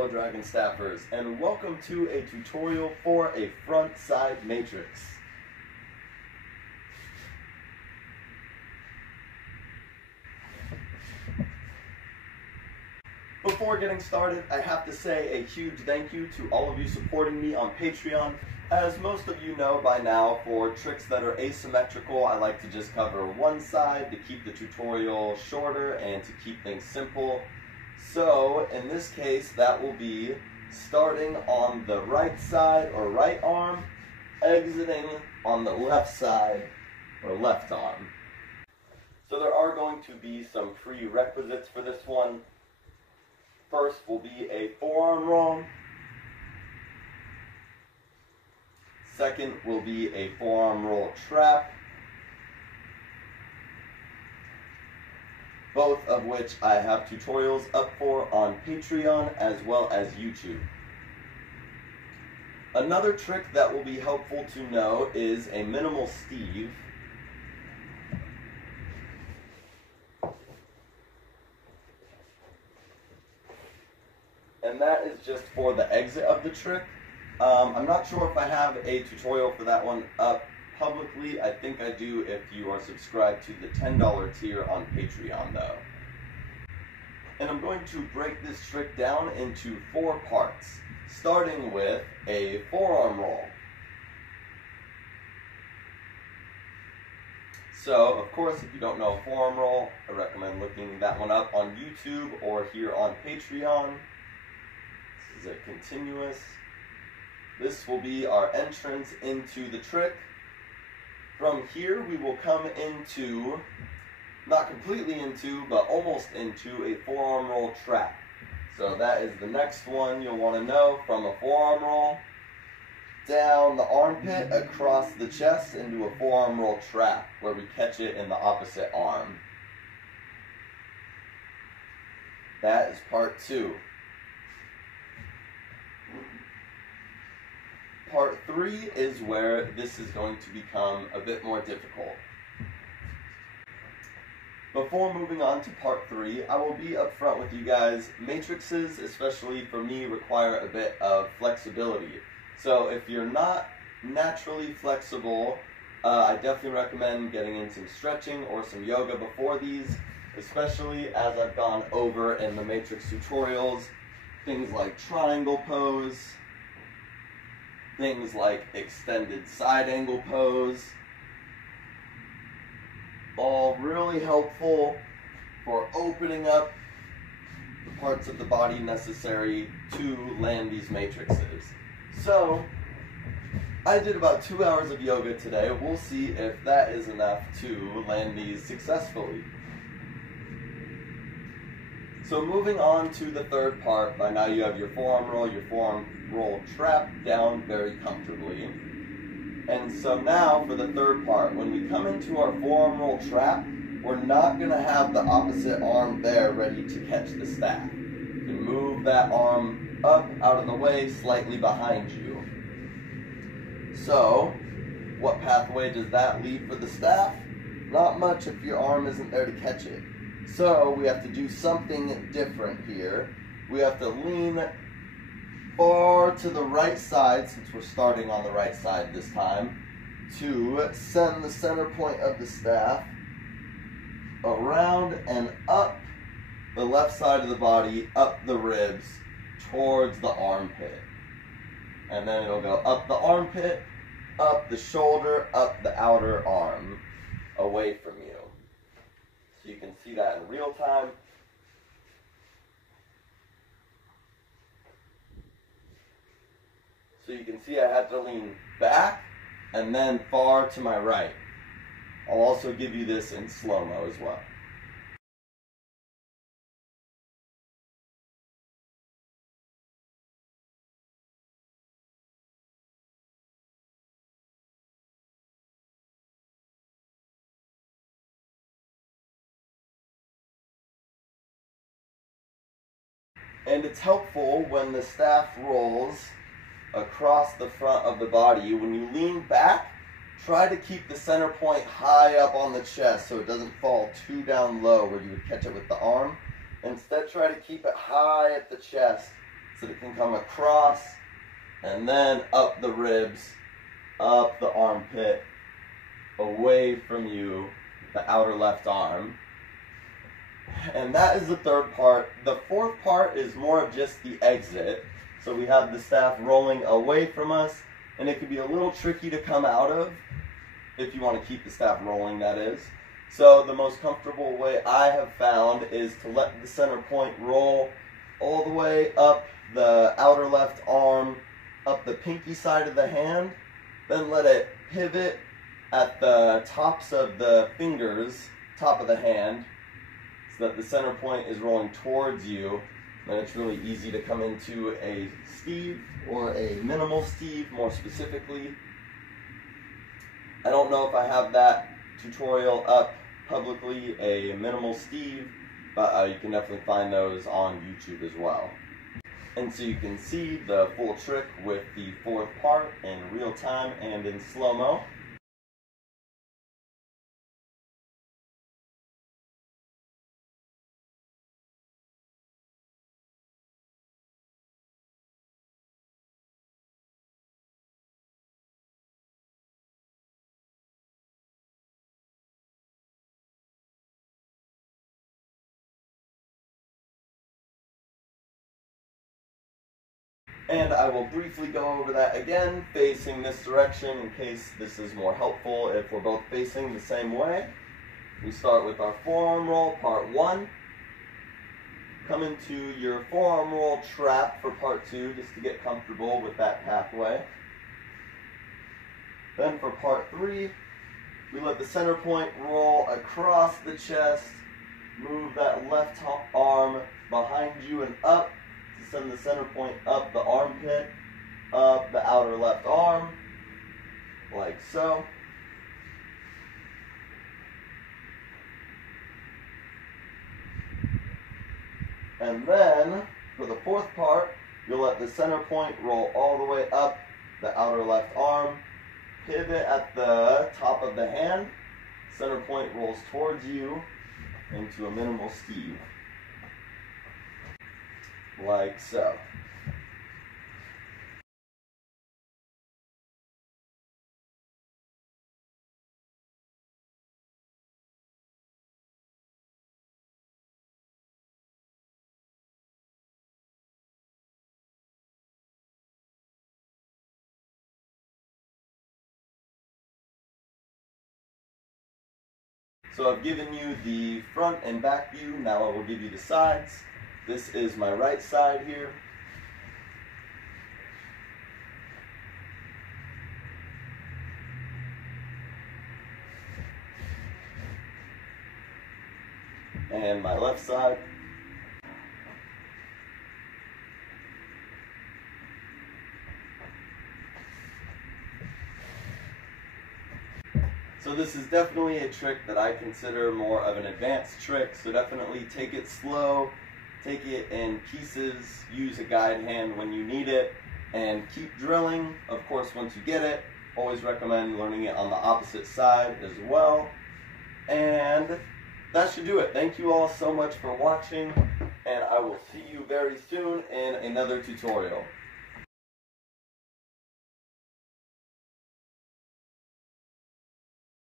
fellow Dragonstaffers, and welcome to a tutorial for a front side matrix. Before getting started, I have to say a huge thank you to all of you supporting me on Patreon. As most of you know by now, for tricks that are asymmetrical, I like to just cover one side to keep the tutorial shorter and to keep things simple. So, in this case, that will be starting on the right side or right arm, exiting on the left side or left arm. So there are going to be some prerequisites for this one. First will be a forearm roll. Second will be a forearm roll trap. Both of which I have tutorials up for on Patreon as well as YouTube. Another trick that will be helpful to know is a minimal Steve. And that is just for the exit of the trick. I'm not sure if I have a tutorial for that one up publicly. I think I do if you are subscribed to the $10 tier on Patreon though. And I'm going to break this trick down into 4 parts, starting with a forearm roll. So, of course, if you don't know a forearm roll, I recommend looking that one up on YouTube or here on Patreon. This is a continuous. This will be our entrance into the trick. From here, we will come into, not completely into, but almost into a forearm roll trap. So that is the next one you'll want to know. From a forearm roll, down the armpit, across the chest, into a forearm roll trap, where we catch it in the opposite arm. That is part 2. Part 3 is where this is going to become a bit more difficult. Before moving on to part 3, I will be upfront with you guys. Matrices, especially for me, require a bit of flexibility. So if you're not naturally flexible, I definitely recommend getting in some stretching or some yoga before these, especially as I've gone over in the matrix tutorials, things like triangle pose, things like extended side angle pose, all really helpful for opening up the parts of the body necessary to land these matrices. So, I did about 2 hours of yoga today. We'll see if that is enough to land these successfully. So moving on to the third part, by now you have your forearm roll trap down very comfortably. And so now for the third part, when we come into our forearm roll trap, we're not going to have the opposite arm there ready to catch the staff. You can move that arm up out of the way, slightly behind you. So, what pathway does that leave for the staff? Not much if your arm isn't there to catch it. So we have to do something different here. We have to lean far to the right side, since we're starting on the right side this time, to send the center point of the staff around and up the left side of the body, up the ribs, towards the armpit. And then it'll go up the armpit, up the shoulder, up the outer arm, away from you. So you can see that in real time. So you can see I had to lean back and then far to my right. I'll also give you this in slow-mo as well. And it's helpful when the staff rolls across the front of the body. When you lean back, try to keep the center point high up on the chest so it doesn't fall too down low where you would catch it with the arm. Instead, try to keep it high at the chest, so that it can come across and then up the ribs, up the armpit, away from you, the outer left arm. And that is the third part. The fourth part is more of just the exit. So we have the staff rolling away from us, and it can be a little tricky to come out of if you want to keep the staff rolling, that is. So the most comfortable way I have found is to let the center point roll all the way up the outer left arm, up the pinky side of the hand, then let it pivot at the tops of the fingers, top of the hand, so that the center point is rolling towards you. Then it's really easy to come into a Steve or a minimal Steve more specifically. I don't know if I have that tutorial up publicly, a minimal Steve, but you can definitely find those on YouTube as well. And so you can see the full trick with the fourth part in real time and in slow-mo. And I will briefly go over that again, facing this direction in case this is more helpful if we're both facing the same way. We start with our forearm roll, part 1. Come into your forearm roll trap for part 2, just to get comfortable with that pathway. Then for part 3, we let the center point roll across the chest, move that left arm behind you and up, send the center point up the armpit, up the outer left arm, like so. And then, for the fourth part, you'll let the center point roll all the way up the outer left arm, pivot at the top of the hand, center point rolls towards you into a minimal Steve. Like so. So I've given you the front and back view, now I will give you the sides. This is my right side here. And my left side. So this is definitely a trick that I consider more of an advanced trick, so definitely take it slow, take it in pieces, use a guide hand when you need it, and keep drilling. Of course, once you get it, always recommend learning it on the opposite side as well. And that should do it. Thank you all so much for watching, and I will see you very soon in another tutorial.